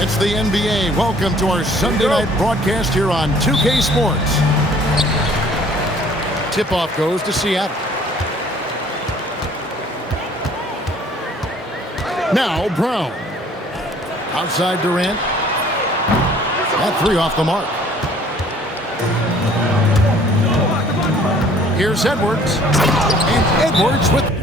It's the NBA. Welcome to our Sunday night broadcast here on 2K Sports. Tip-off goes to Seattle. Now Brown. Outside Durant. That three off the mark. Here's Edwards. And Edwards with...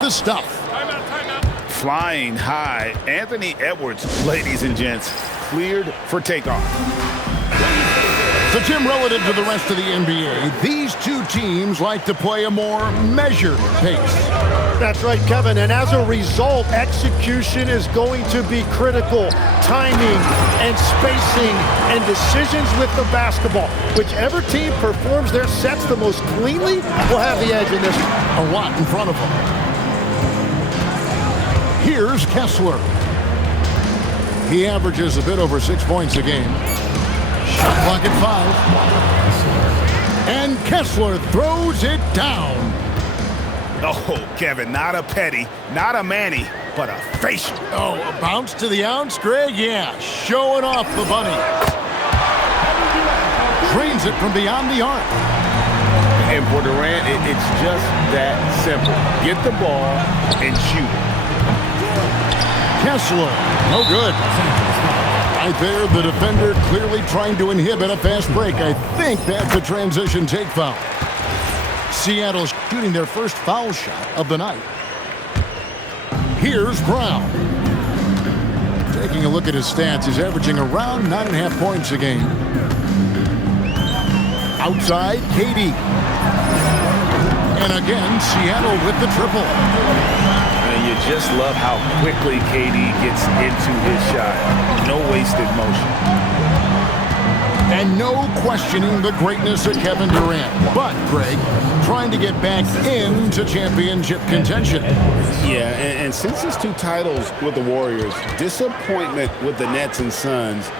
the stuff. Flying high, Anthony Edwards, ladies and gents, cleared for takeoff. So, Jim, relative to the rest of the NBA, these two teams like to play a more measured pace. That's right, Kevin, and as a result, execution is going to be critical. Timing and spacing and decisions with the basketball. Whichever team performs their sets the most cleanly will have the edge in this one. A lot in front of them. Here's Kessler. He averages a bit over 6 points a game. Shot clock at 5. And Kessler throws it down. Oh, Kevin, not a Petty, not a Manny, but a facial. Oh, a bounce to the ounce, Greg? Yeah, showing off the bunny. Drains it from beyond the arc. And for Durant, it's just that simple. Get the ball and shoot it. Kessler, no good. Right there, the defender clearly trying to inhibit a fast break. I think that's a transition take foul. Seattle shooting their first foul shot of the night. Here's Brown. Taking a look at his stats, he's averaging around 9.5 points a game. Outside, KD. And again, Seattle with the triple. And you just love how quickly KD gets into his shot. No wasted motion. And no questioning the greatness of Kevin Durant. But, Greg, trying to get back into championship contention. Yeah, and since his 2 titles with the Warriors, disappointment with the Nets and Suns,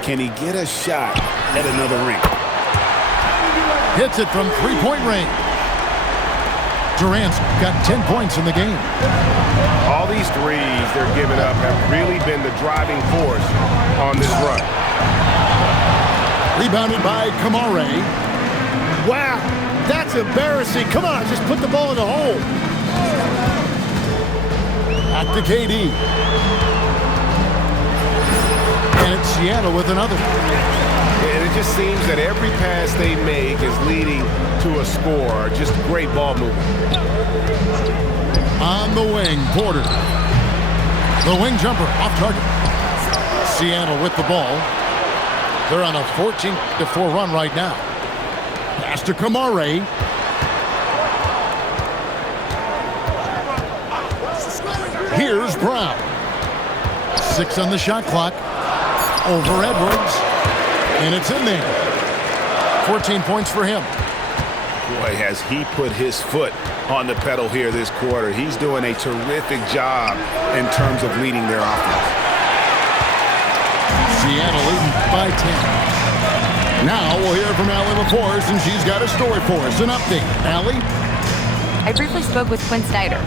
can he get a shot at another ring? Hits it from three-point range. Durant's got 10 points in the game. All these threes they're giving up have really been the driving force on this run. Rebounded by Kamare. Wow, that's embarrassing. Come on, just put the ball in the hole. Back to KD. And it's Seattle with another. And it just seems that every pass they make is leading to a score. Just great ball movement. On the wing, Porter. The wing jumper off target. Seattle with the ball. They're on a 14-4 run right now. Pass to Kamare. Here's Brown. 6 on the shot clock. Over Edwards. And it's in there. 14 points for him. Boy, has he put his foot on the pedal here this quarter. He's doing a terrific job in terms of leading their offense. Seattle leading by 10. Now we'll hear from Allie LaForce, and she's got a story for us. An update. Allie? I briefly spoke with Quinn Snyder.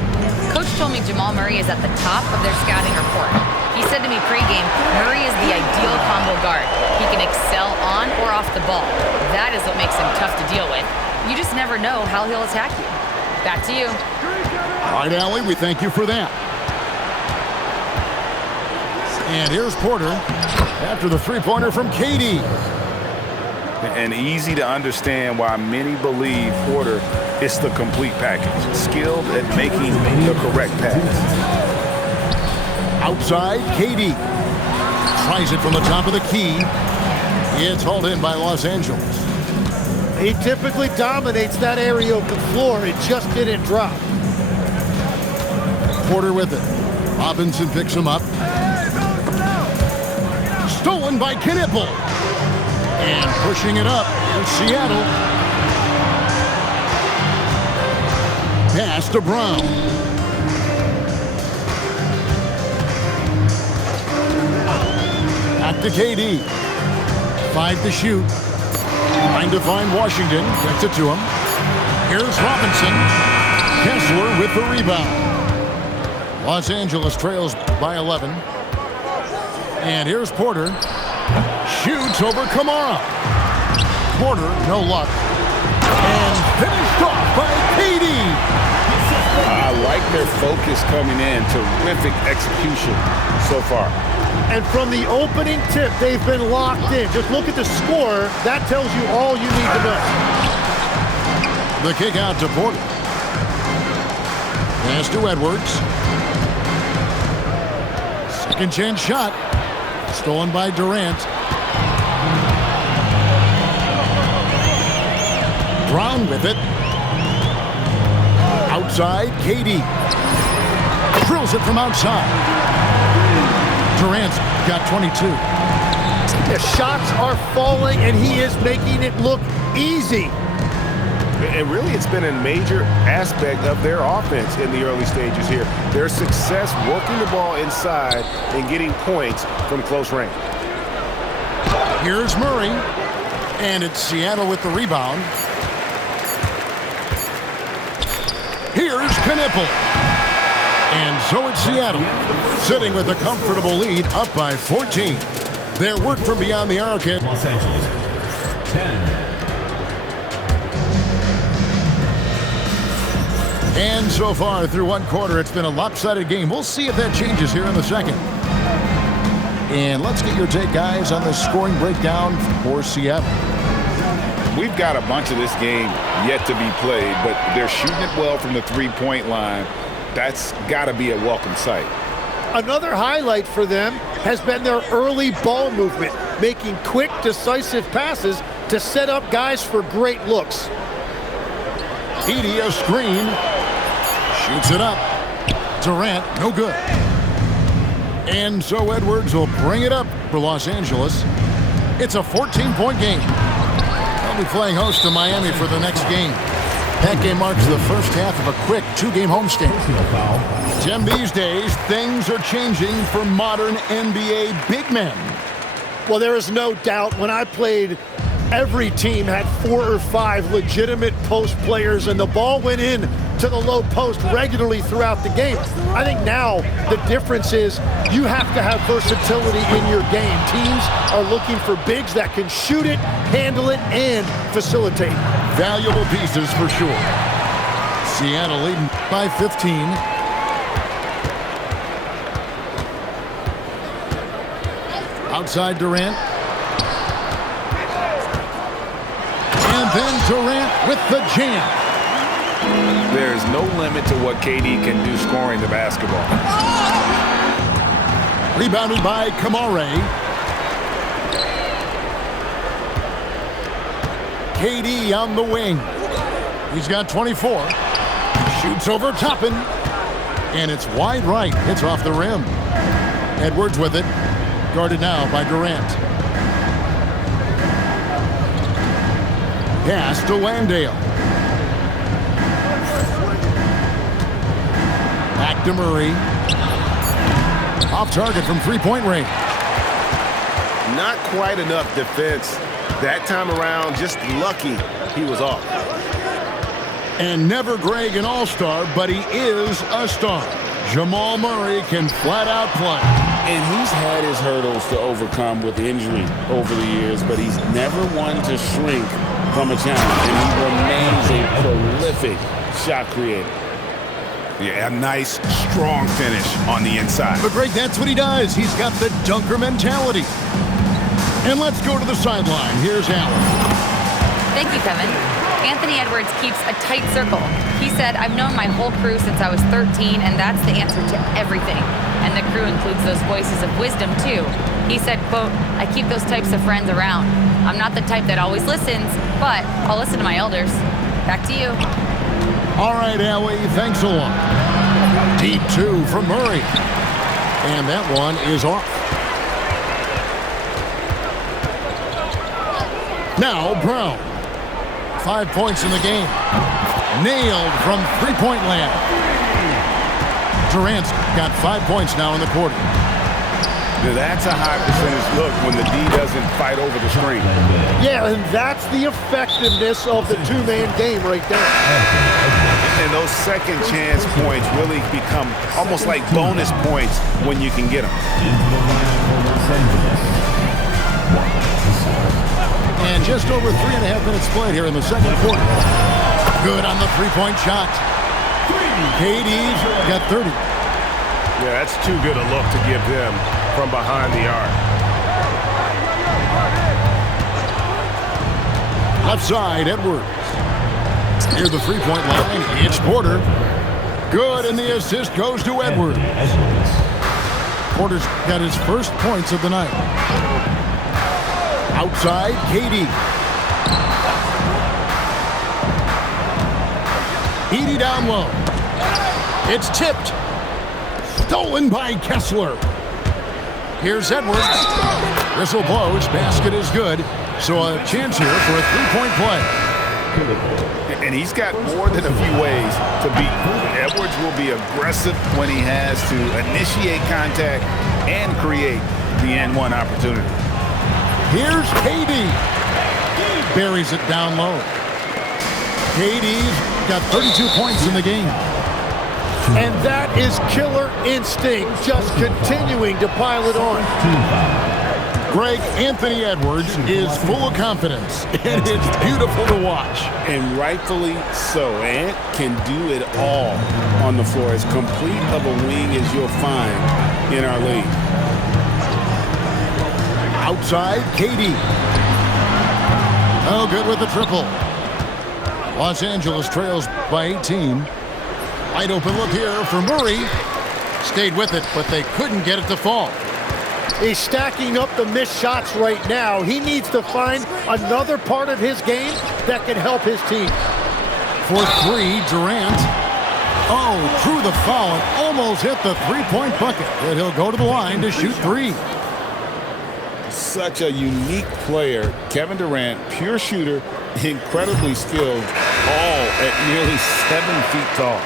Coach told me Jamal Murray is at the top of their scouting report. He said to me pregame, Murray is the ideal combo guard. He can excel on or off the ball. That is what makes him tough to deal with. You just never know how he'll attack you. Back to you. All right, Allie, we thank you for that. And here's Porter after the three-pointer from KD. And easy to understand why many believe Porter is the complete package. Skilled at making the correct pass. Outside, KD. Tries it from the top of the key. It's hauled in by Los Angeles. He typically dominates that area of the floor. It just didn't drop. Porter with it. Robinson picks him up. Stolen by Knipple. And pushing it up in Seattle. Pass to Brown. Back to KD. 5 to shoot. Trying to find Washington. Gets it to him. Here's Robinson. Kessler with the rebound. Los Angeles trails by 11. And here's Porter. Shoots over Kamara. Porter, no luck. And finished off by KD. I like their focus coming in. Terrific execution so far. And from the opening tip, they've been locked in. Just look at the score. That tells you all you need to know. The kick out to Porter. Pass to Edwards. Second chance shot. Stolen by Durant. Brown with it. Outside, KD. Drills it from outside. Durant's got 22. The shots are falling, and he is making it look easy. And really, it's been a major aspect of their offense in the early stages here. Their success working the ball inside and getting points from close range. Here's Murray. And it's Seattle with the rebound. Here's Knipple. And so it's Seattle, sitting with a comfortable lead, up by 14. Their work from beyond the arc at Los Angeles, 10. And so far through one quarter, it's been a lopsided game. We'll see if that changes here in the second. And let's get your take, guys, on the scoring breakdown for Seattle. We've got a bunch of this game yet to be played, but they're shooting it well from the three-point line. That's got to be a welcome sight. Another highlight for them has been their early ball movement, making quick, decisive passes to set up guys for great looks. Edey, a screen. Shoots it up. Durant, no good. And so Edwards will bring it up for Los Angeles. It's a 14-point game. They'll be playing host to Miami for the next game. That game marks the first half of a quick two-game homestand. Jim, these days, things are changing for modern NBA big men. Well, there is no doubt when I played, every team had 4 or 5 legitimate post players, and the ball went in to the low post regularly throughout the game. I think now the difference is you have to have versatility in your game. Teams are looking for bigs that can shoot it, handle it, and facilitate. Valuable pieces for sure. Seattle leading by 15. Outside Durant. And then Durant with the jam. There's no limit to what KD can do scoring the basketball. Rebounded by Kamara. KD on the wing. He's got 24. Shoots over Toppin. And it's wide right. It's off the rim. Edwards with it. Guarded now by Durant. Pass to Landale. Back to Murray. Off target from three-point range. Not quite enough defense that time around. Just lucky he was off. And never Greg an all-star, but he is a star. Jamal Murray can flat out play. And he's had his hurdles to overcome with injury over the years, but he's never one to shrink from a challenge. And he remains a prolific shot creator. Yeah, a nice, strong finish on the inside. But Greg, that's what he does. He's got the dunker mentality. And let's go to the sideline. Here's Allen. Thank you, Kevin. Anthony Edwards keeps a tight circle. He said, "I've known my whole crew since I was 13, and that's the answer to everything." And the crew includes those voices of wisdom, too. He said, quote, "I keep those types of friends around. I'm not the type that always listens, but I'll listen to my elders." Back to you. All right, Allie, thanks a lot. Deep 2 from Murray. And that one is off. Now Brown. 5 points in the game. Nailed from three-point land. Durant's got 5 points now in the quarter. That's a high percentage look when the D doesn't fight over the screen. Yeah, and that's the effectiveness of the two-man game right there. And those second chance points really become almost like bonus points when you can get them. And just over 3.5 minutes played here in the second quarter. Good on the three-point shot. KD's got 30. Yeah, that's too good a look to give them from behind the arc. Left side, Edwards. Near the three-point line, it's Porter. Good, and the assist goes to Edwards. Porter's got his first points of the night. Outside, KD. Edey down low. It's tipped. Stolen by Kessler. Here's Edwards. Whistle blows. Basket is good. So a chance here for a three-point play. And he's got more than a few ways to beat. Edwards will be aggressive when he has to initiate contact and create the N1 opportunity. Here's KD. Buries it down low. KD's got 32 points in the game. And that is killer instinct, just continuing to pile it on. Greg, Anthony Edwards is full of confidence, and it's beautiful to watch. And rightfully so. Ant can do it all on the floor. As complete of a wing as you'll find in our league. Outside, KD. Oh, good with the triple. Los Angeles trails by 18. Wide open look here for Murray. Stayed with it, but they couldn't get it to fall. He's stacking up the missed shots right now. He needs to find another part of his game that can help his team. For three, Durant. Oh, through the foul and almost hit the three-point bucket. And he'll go to the line to shoot three. Such a unique player. Kevin Durant, pure shooter, incredibly skilled, all at nearly 7 feet tall.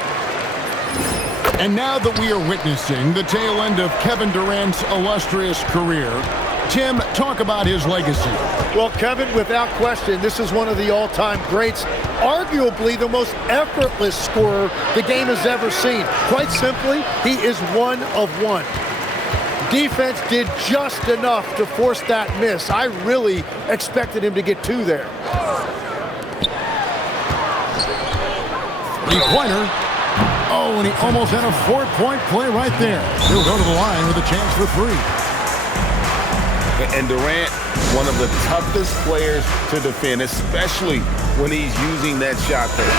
And now that we are witnessing the tail end of Kevin Durant's illustrious career, Tim, talk about his legacy. Well, Kevin, without question, this is one of the all-time greats, arguably the most effortless scorer the game has ever seen. Quite simply, he is one of one. Defense did just enough to force that miss. I really expected him to get 2 there. Three-pointer. Oh, and he almost had a 4-point play right there. He'll go to the line with a chance for 3. And Durant, one of the toughest players to defend, especially when he's using that shot fake.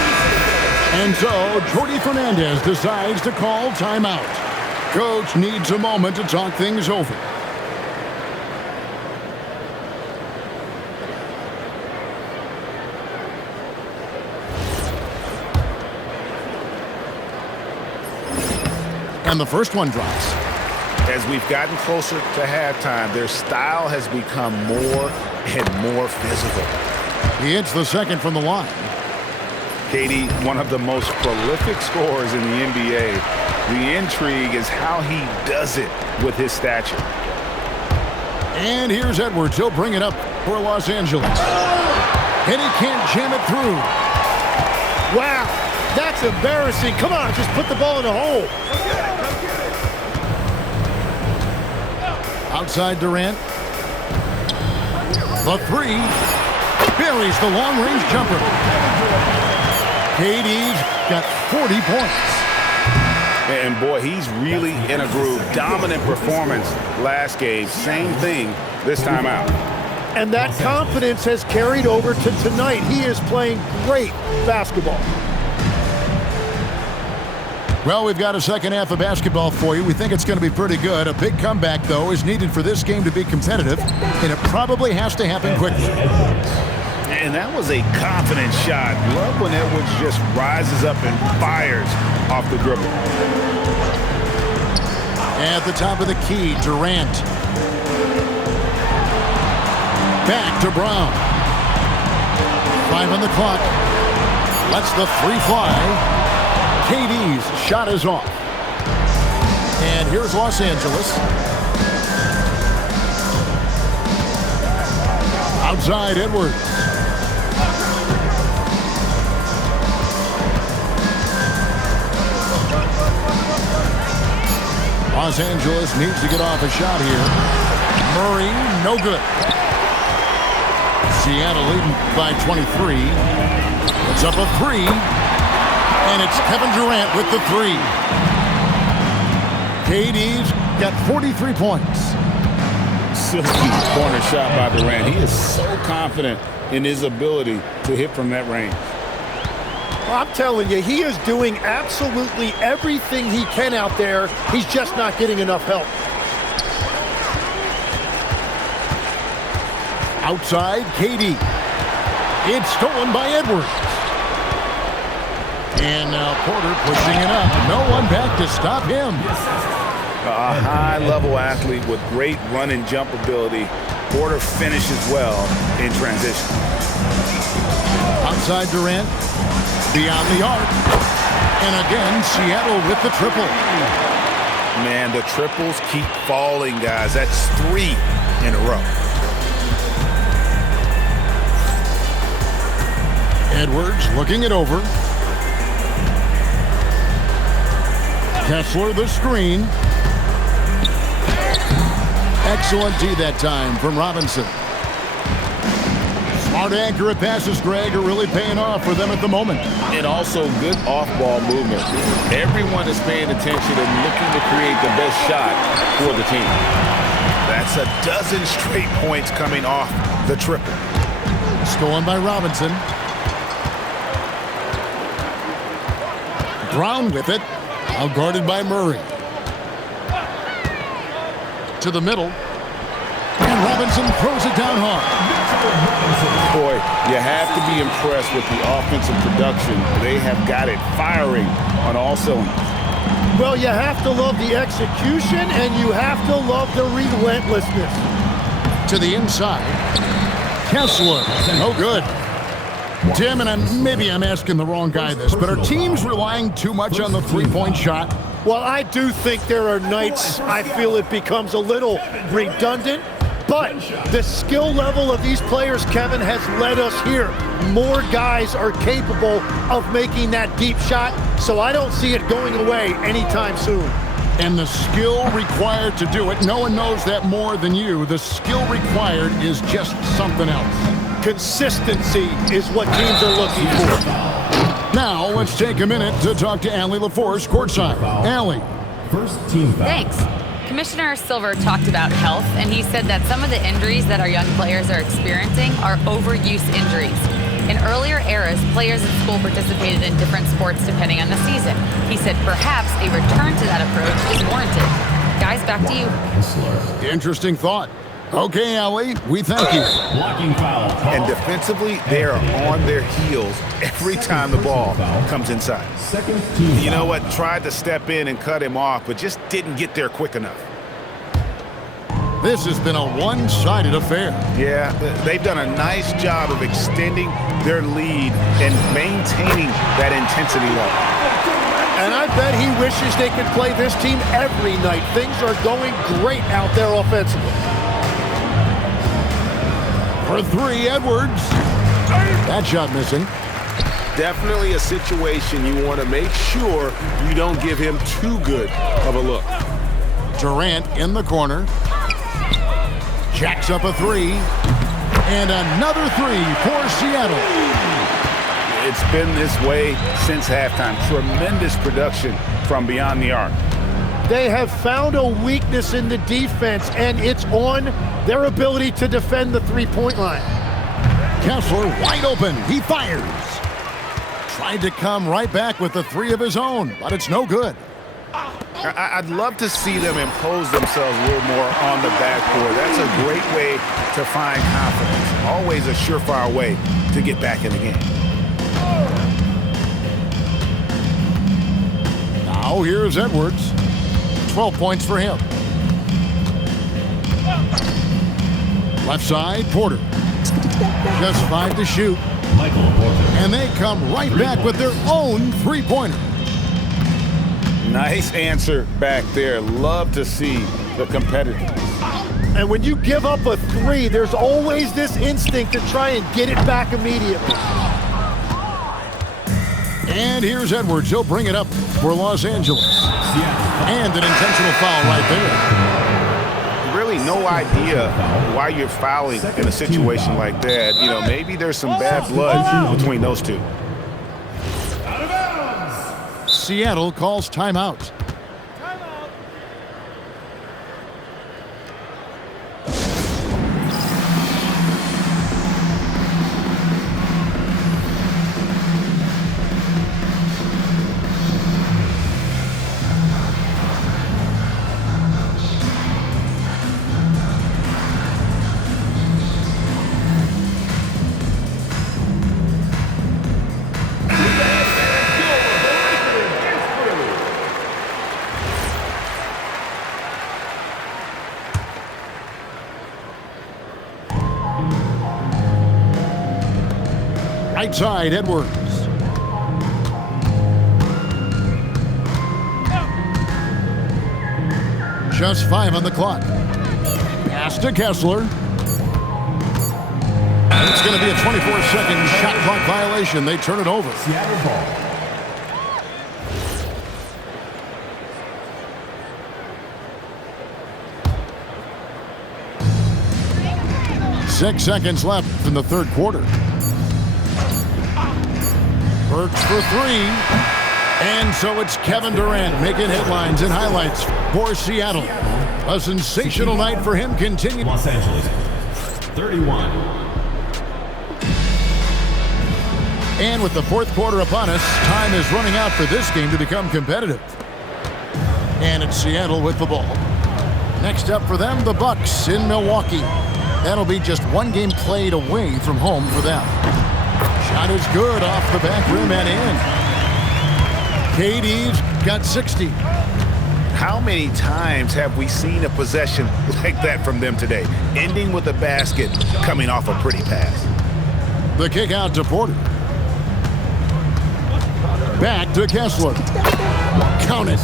And so, Jordi Fernandez decides to call timeout. Coach needs a moment to talk things over. And the first one drops. As we've gotten closer to halftime, their style has become more and more physical. He hits the second from the line. KD, one of the most prolific scorers in the NBA. The intrigue is how he does it with his stature. And here's Edwards. He'll bring it up for Los Angeles. And he can't jam it through. Wow, that's embarrassing. Come on, just put the ball in the hole. Outside Durant. The 3. Buries the long-range jumper. KD's got 40 points. And boy, he's really in a groove. Dominant performance last game. Same thing this time out. And that confidence has carried over to tonight. He is playing great basketball. Well, we've got a second half of basketball for you. We think it's going to be pretty good. A big comeback, though, is needed for this game to be competitive, and it probably has to happen quickly. And that was a confident shot. Love when Edwards just rises up and fires off the dribble. At the top of the key, Durant. Back to Brown. 5 on the clock. Lets the three fly. KD's shot is off. And here's Los Angeles. Outside Edwards. Los Angeles needs to get off a shot here. Murray, no good. Seattle leading by 23. It's up a three. And it's Kevin Durant with the three. KD's got 43 points. Silky corner shot by Durant. He is so confident in his ability to hit from that range. I'm telling you, he is doing absolutely everything he can out there. He's just not getting enough help. Outside, KD. It's stolen by Edwards. And now Porter pushing it up. No one back to stop him. A high-level athlete with great run and jump ability. Porter finishes well in transition. Outside Durant. Beyond the arc. And again, Seattle with the triple. Man, the triples keep falling, guys. That's 3 in a row. Edwards looking it over. Kessler the screen. Excellent D that time from Robinson. Smart, accurate passes, Greg, are really paying off for them at the moment. And also good off-ball movement. Everyone is paying attention and looking to create the best shot for the team. That's a dozen straight points coming off the triple. Stolen by Robinson. Brown with it. Out guarded by Murray. To the middle. And Robinson throws it down hard. Boy, you have to be impressed with the offensive production. They have got it firing on all cylinders. Well, you have to love the execution, and you have to love the relentlessness. To the inside. Kessler. No good. Tim, and maybe I'm asking the wrong guy this, but are teams relying too much on the three-point shot? Well, I do think there are nights I feel it becomes a little redundant, but the skill level of these players, Kevin, has led us here. More guys are capable of making that deep shot, so I don't see it going away anytime soon. And the skill required to do it, no one knows that more than you. The skill required is just something else. Consistency is what teams are looking for. Now, let's take a minute to talk to Allie LaForce courtside. Allie. First team foul. Thanks. Commissioner Silver talked about health, and he said that some of the injuries that our young players are experiencing are overuse injuries. In earlier eras, players at school participated in different sports depending on the season. He said perhaps a return to that approach is warranted. Guys, back to you. Interesting thought. Okay, Allie, we thank you. Blocking foul. And defensively, they are on their heels every time the ball comes inside. Second team You know what? Tried to step in and cut him off, but just didn't get there quick enough. This has been a one-sided affair. Yeah, they've done a nice job of extending their lead and maintaining that intensity level. And I bet he wishes they could play this team every night. Things are going great out there offensively. For three, Edwards. That shot missing. Definitely a situation you want to make sure you don't give him too good of a look. Durant in the corner. Jacks up a three. And another three for Seattle. It's been this way since halftime. Tremendous production from beyond the arc. They have found a weakness in the defense, and it's on their ability to defend the three-point line. Kessler wide open. He fires. Tried to come right back with the three of his own, but it's no good. I'd love to see them impose themselves a little more on the backboard. That's a great way to find confidence. Always a surefire way to get back in the game. Now here's Edwards. 12 points for him. Left side, Porter. Just 5 to shoot. Michael Porter. And they come right back with their own three-pointer. Nice answer back there. Love to see the competitiveness. And when you give up a three, there's always this instinct to try and get it back immediately. And here's Edwards. He'll bring it up for Los Angeles. And an intentional foul right there. Really no idea why you're fouling in a situation like that. You know, maybe there's some bad blood between those two. Seattle calls timeout. Right side, Edwards. Just 5 on the clock. Pass to Kessler. It's going to be a 24-second shot clock violation. They turn it over. Seattle ball. 6 seconds left in the third quarter. Burks for 3. And so it's Kevin Durant making headlines and highlights for Seattle. A sensational night for him continues. Los Angeles, 31. And with the fourth quarter upon us, time is running out for this game to become competitive. And it's Seattle with the ball. Next up for them, the Bucks in Milwaukee. That'll be just one game played away from home for them. Shot is good off the back rim and in. KD's got 60. How many times have we seen a possession like that from them today? Ending with a basket, coming off a pretty pass. The kick out to Porter. Back to Kessler. Count it.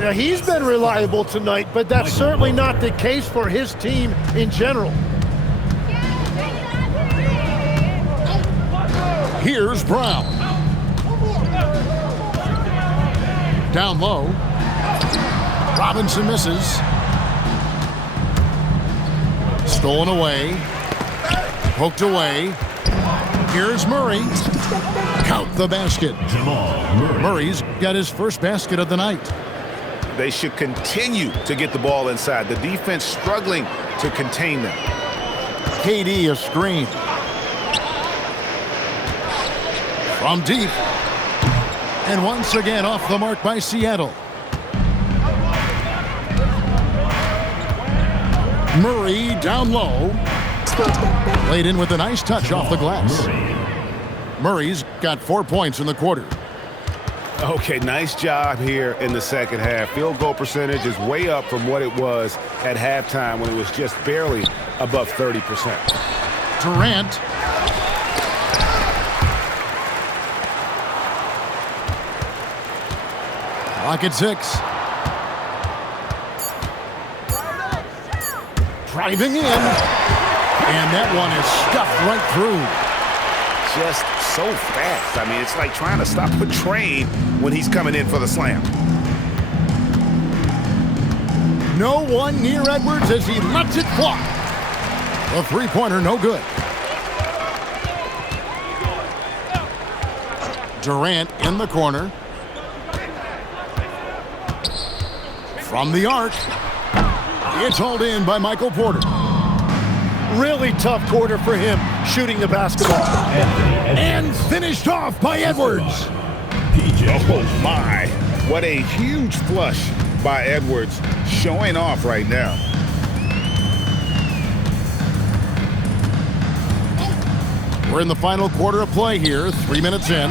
Now, he's been reliable tonight, but that's certainly not the case for his team in general. Here's Brown. Down low. Robinson misses. Stolen away. Poked away. Here's Murray. Count the basket. Jamal Murray. Murray's got his first basket of the night. They should continue to get the ball inside. The defense struggling to contain them. KD a screen. From deep. And once again off the mark by Seattle. Murray down low. Laid in with a nice touch off the glass. Murray's got 4 points in the quarter. Okay, nice job here in the second half. Field goal percentage is way up from what it was at halftime when it was just barely above 30%. Durant. Clock at 6. Driving in. And that one is stuffed right through. Just so fast. I mean, it's like trying to stop a train when he's coming in for the slam. No one near Edwards as he lets it fly. A three-pointer, no good. Durant in the corner. From the arc. It's hauled in by Michael Porter. Really tough quarter for him shooting the basketball. And finished off by Edwards. Oh, my. What a huge flush by Edwards, showing off right now. We're in the final quarter of play here, 3 minutes in.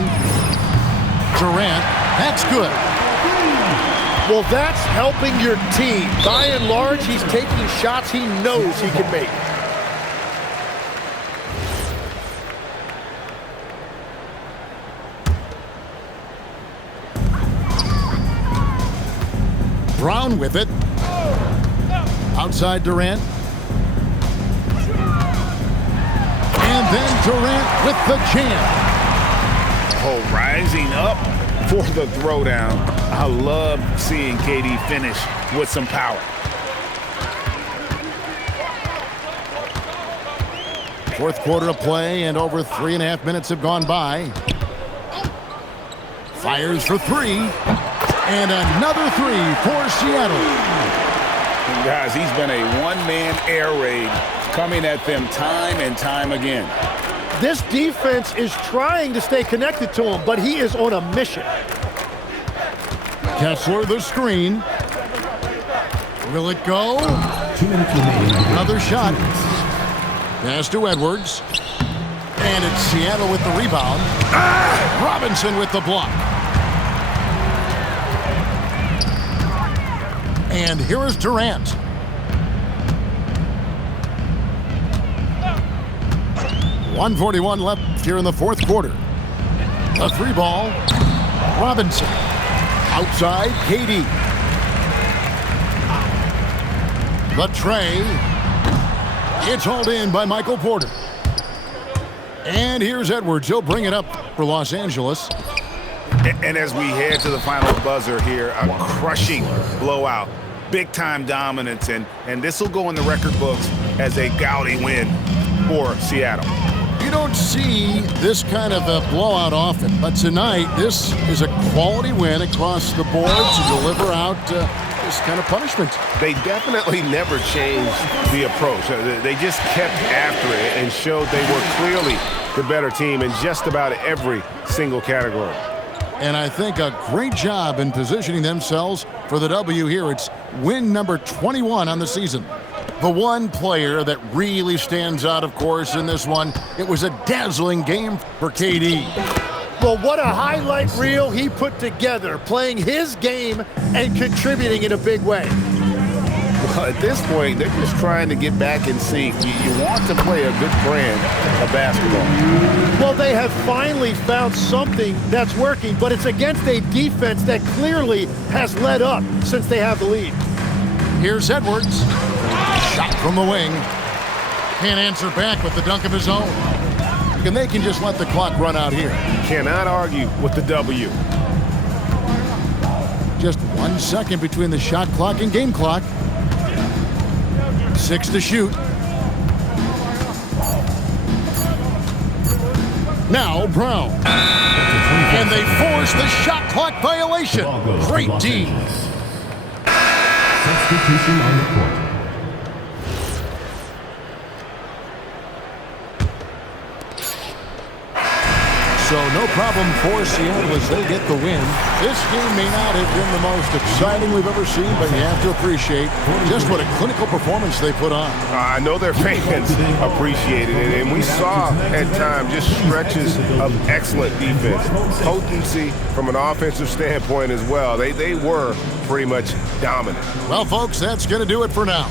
Durant, that's good. Well, that's helping your team. By and large, he's taking shots he knows he can make. Brown with it. Outside Durant. And then Durant with the jam. Oh, rising up for the throwdown. I love seeing KD finish with some power. Fourth quarter of play, and over 3.5 minutes have gone by. Fires for three. And another three for Seattle. And guys, he's been a one-man air raid coming at them time and time again. This defense is trying to stay connected to him, but he is on a mission. Kessler the screen. Will it go? 2 minutes remaining. Another shot. Pass to Edwards. And it's Seattle with the rebound. Robinson with the block. And here is Durant. .141 left here in the fourth quarter. The three ball. Robinson. Outside, KD. The tray. It's hauled in by Michael Porter. And here's Edwards. He'll bring it up for Los Angeles. And as we head to the final buzzer here, a crushing blowout. Big-time dominance, and this will go in the record books as a gaudy win for Seattle. You don't see this kind of a blowout often, but tonight this is a quality win across the board to deliver out this kind of punishment. They definitely never changed the approach. They just kept after it and showed they were clearly the better team in just about every single category. And I think a great job in positioning themselves for the W here. It's win number 21 on the season. The one player that really stands out, of course, in this one, it was a dazzling game for KD. Well, what a highlight reel he put together, playing his game and contributing in a big way. Well, at this point, they're just trying to get back in sync. You want to play a good brand of basketball. Well, they have finally found something that's working, but it's against a defense that clearly has let up since they have the lead. Here's Edwards. Shot from the wing. Can't answer back with the dunk of his own. And they can just let the clock run out here. Cannot argue with the W. Just 1 second between the shot clock and game clock. 6 to shoot. Now Brown. And they force the shot clock violation. Great D. Substitution on the court. So no problem for Seattle as they get the win. This game may not have been the most exciting we've ever seen, but you have to appreciate just what a clinical performance they put on. I know their fans appreciated it, and we saw at times just stretches of excellent defense. Potency from an offensive standpoint as well. They were pretty much dominant. Well, folks, that's going to do it for now.